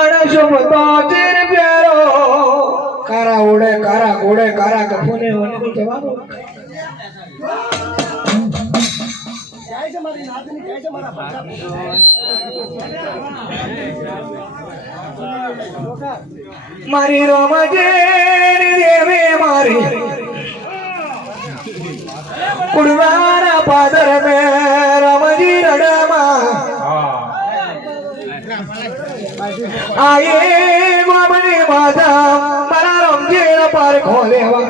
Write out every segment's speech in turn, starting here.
अणशुभतो चिर प्यारो कारा उड़े कारा घोड़े कारा कफूने होने को जवाब मारी रोमजे देवे मारी कुड़वारा पादर में रामजी रडमा आये गोमनी माता मारा रमजी पार खोलेवा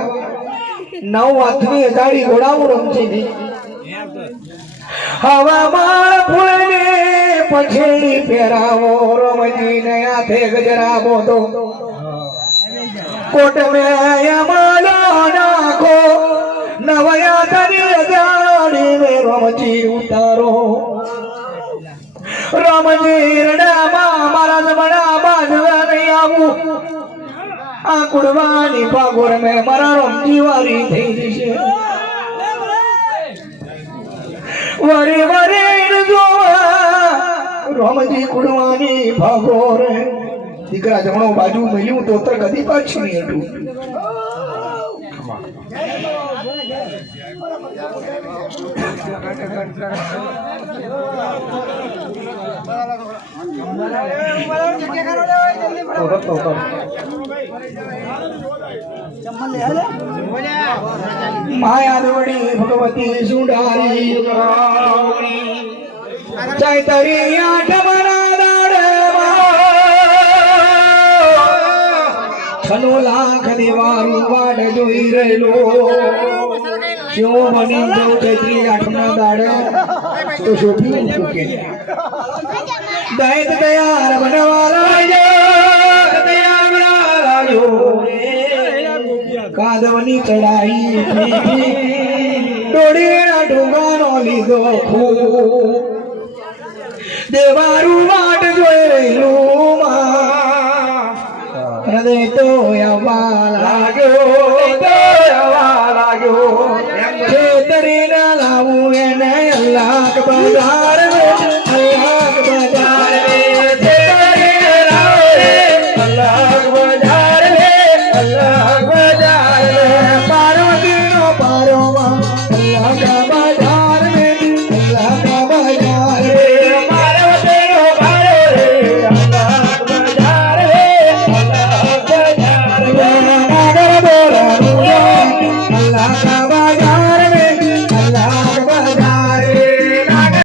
नौ हाथनी गाड़ी घोड़ाऊ रमजी ने हवा मार फूलने पछेड़ी फेरावो रमजी ने हाथे गजरा बोतो कोट में यमालो नाको नवया तनी जानी में रमजी उतारो रमजी रडामा मारा जमना बाजवा नहीं आऊ आ कुड़वानी पागोर में मारा रमजी वारी थई जशे वरे वरे जोवा रमजी कुड़वानी पागोर दीकरा जमणो बाजू मिल्યું તો તર કદી પાછી નહીં હટું माया दोड़ी भगवती सुंडारी चैतरी आठमना छनो लाख देवारू वाड जोई रहेलो क्यों बनी जो चैत्री आठमना दाड़ तो शोभी उठके दैत तैयार बनवाला जो तैयार बनवाला जो कादवनी चढ़ाई डोड़ी ना ढूंगानो लीधो खू देवारू वाड जोई रहेलो हृदय तो यवा लागो